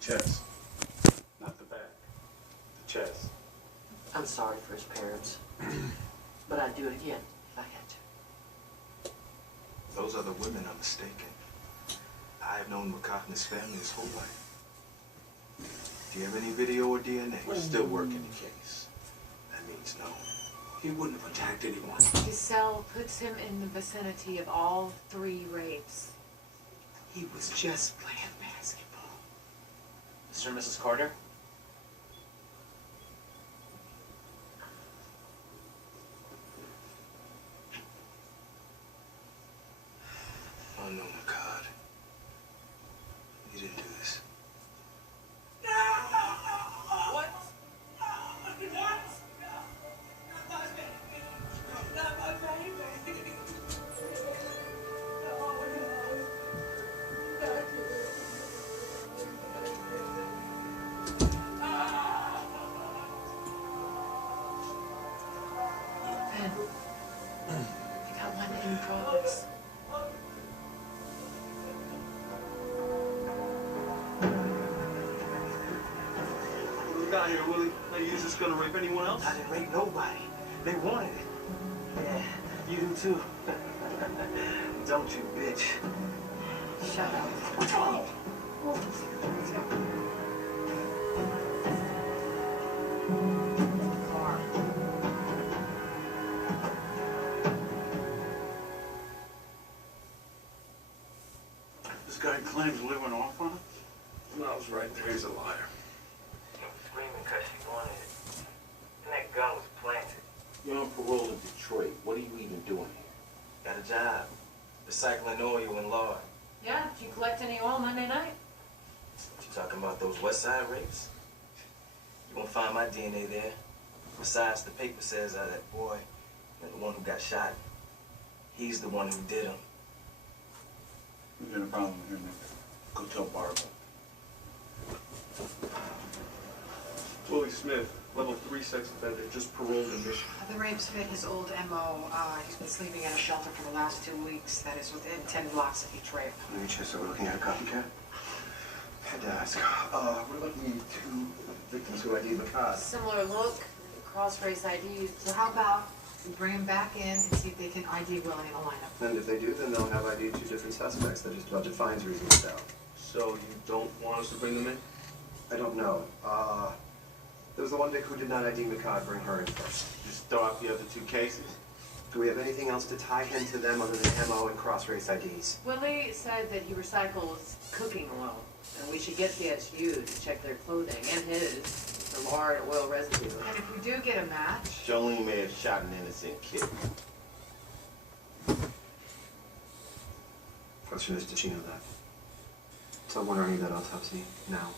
Chest. Not the back. The chest. I'm sorry for his parents, but I'd do it again if I had to. Those other women are mistaken. I have known McCart and his family his whole life. Do you have any video or DNA? We're still working the case. That means no. He wouldn't have attacked anyone. His cell puts him in the vicinity of all 3 rapes. He was just playing basketball. Mr. and Mrs. Carter? Oh no, McCart. You didn't do this. What? Ben, I got one in progress. What we got here, Willie? Now you just gonna rape anyone else? I didn't rape nobody. They wanted it. Yeah, you do too. Don't you, bitch. Shut up. Car. This guy claims we went off on him? I was right there. He's a liar. She was screaming because she wanted it. And that gun was planted. You're on parole in Detroit. What are you even doing here? Got a job. Recycling oil and lard. Yeah, did you collect any oil Monday night? What you talking about, those West Side rapes? You won't find my DNA there. Besides, the paper says that boy, the one who got shot, he's the one who did him. We've got a problem here, Nick. Go tell Barbara. Willie Smith, level 3 sex offender, just paroled in Michigan. The rapes fit his old MO. He's been sleeping in a shelter for the last 2 weeks. That is within 10 blocks of each rape. Let me check. So we're looking at a copycat? Had to ask. We're looking at 2 victims who ID'd McCart. Similar look, cross-race IDs. So how about we bring him back in and see if they can ID Willie in a lineup? And if they do, then they'll have ID'd 2 different suspects. That just about defines reasonable doubt. So you don't want us to bring them in? I don't know. There was the one Vic who did not ID McCart. Bring her in first. Just throw out the other 2 cases. Do we have anything else to tie him to them other than MO and cross-race IDs? Willie said that he recycles cooking oil, and we should get the SU to check their clothing and his for lard oil residue. And if we do get a match, Jolene may have shot an innocent kid. Question is, did she know that? Someone running that autopsy now.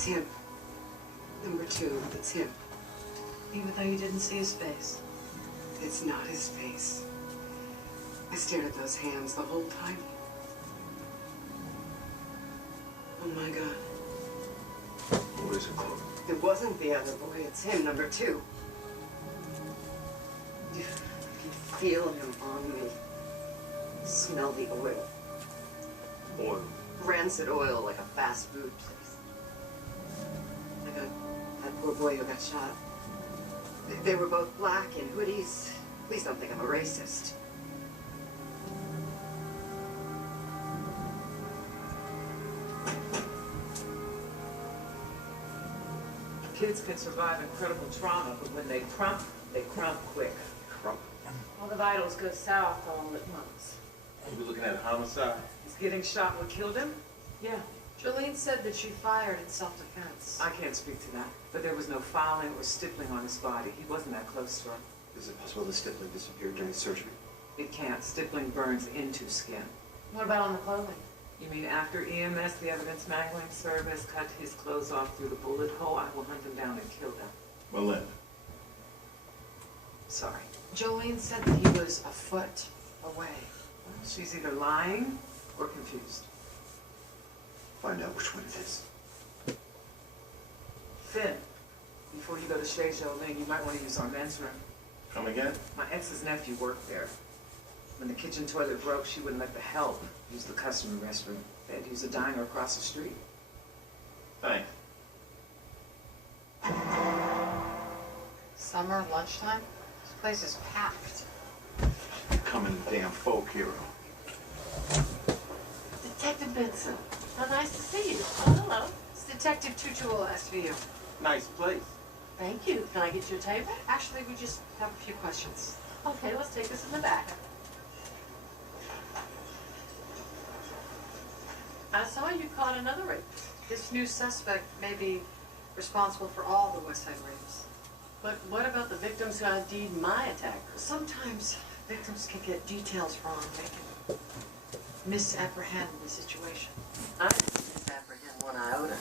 it's him. Number 2, it's him. Even though you didn't see his face. It's not his face. I stared at those hands the whole time. Oh my God. Who is it, Chloe? It wasn't the other boy, it's him, number 2. You can feel him on me. Smell the oil. Oil. Rancid oil like a fast food place. Like that poor boy who got shot. They were both black in hoodies. Please don't think I'm a racist. Kids can survive incredible trauma, but when they crump quick. Crump. All the vitals go south all at once. We're looking at a homicide. Is getting shot what killed him? Yeah. Jolene said that she fired in self-defense. I can't speak to that, but there was no fouling or stippling on his body. He wasn't that close to her. Is it possible the stippling disappeared during surgery? It can't. Stippling burns into skin. What about on the clothing? You mean after EMS, the evidence mangling service, cut his clothes off through the bullet hole? I will hunt them down and kill them. Melinda. Sorry. Jolene said that he was a foot away. Well, she's either lying or confused. Find out which one it is. Finn, before you go to Chez Jolene, you might want to use our men's room. Come again? My ex's nephew worked there. When the kitchen toilet broke, she wouldn't let the help use the customer restroom. They had to use the diner across the street. Thanks. Summer, lunchtime? This place is packed. Coming damn folk hero. Detective Benson, how nice to see you. Oh, hello. It's Detective Tutu will ask for you. Nice place. Thank you. Can I get you a table? Actually, we just have a few questions. Okay, let's take this in the back. I saw you caught another rape. This new suspect may be responsible for all the West Side rapes. But what about the victims who ID'd my attackers? Sometimes victims can get details wrong. They can misapprehend the situation. I didn't misapprehend one iota.